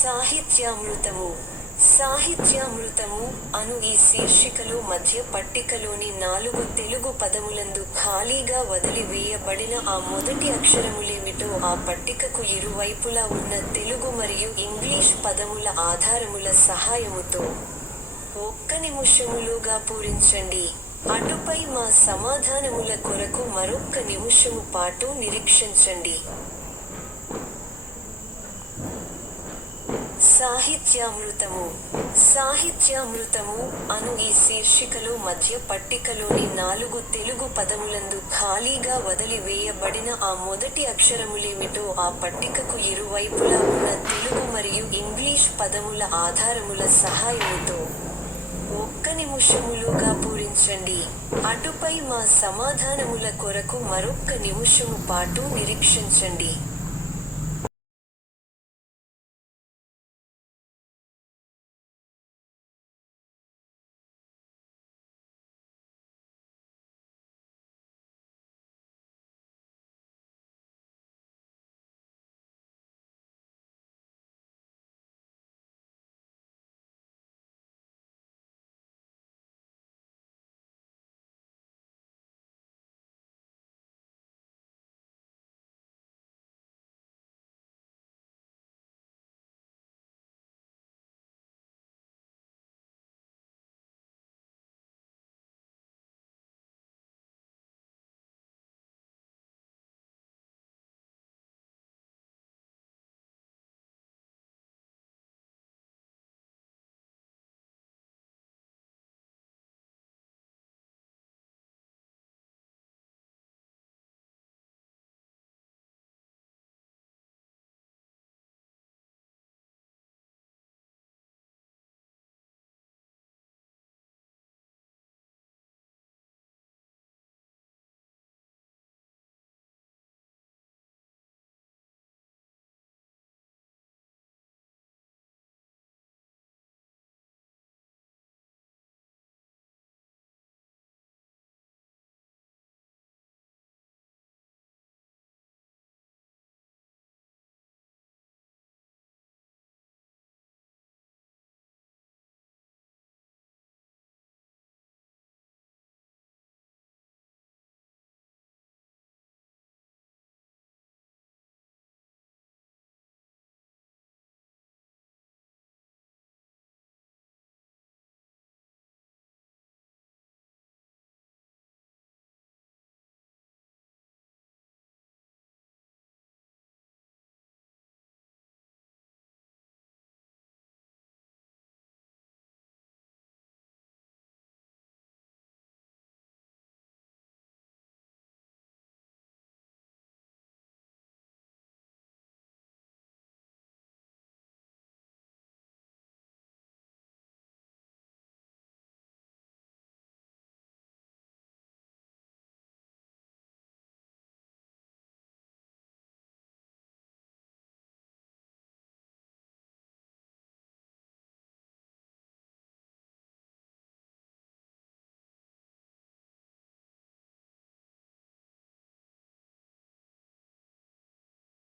సాహిత్యామృతము. సాహిత్యామృతము అను ఈ శీర్షికలో మధ్య పట్టికలోని 4 తెలుగు పదములందు ఖాళీగా వదిలి వేయబడిన ఆ మొదటి అక్షరములేమిటో ఆ పట్టికకు ఇరువైపులా ఉన్న తెలుగు మరియు ఇంగ్లీష్ పదముల ఆధారముల సహాయముతో 1 నిమిషములోగా పూరించండి. అటుపై మా సమాధానముల కొరకు మరొక్క నిమిషము పాటు నిరీక్షించండి. సాహిత్యామృతము. సాహిత్యామృతము అను ఈ శీర్షికలో మధ్య పట్టికలోని 4 తెలుగు పదములందు ఖాళీగా వదిలి వేయబడిన ఆ మొదటి అక్షరములేమిటో ఆ పట్టికకు ఇరువైపులా ఉన్న తెలుగు మరియు ఇంగ్లీష్ పదముల ఆధారముల సహాయముతో 1 నిమిషములోగా పూరించండి. అటుపై మా సమాధానముల కొరకు మరొక్క నిమిషము పాటు నిరీక్షించండి.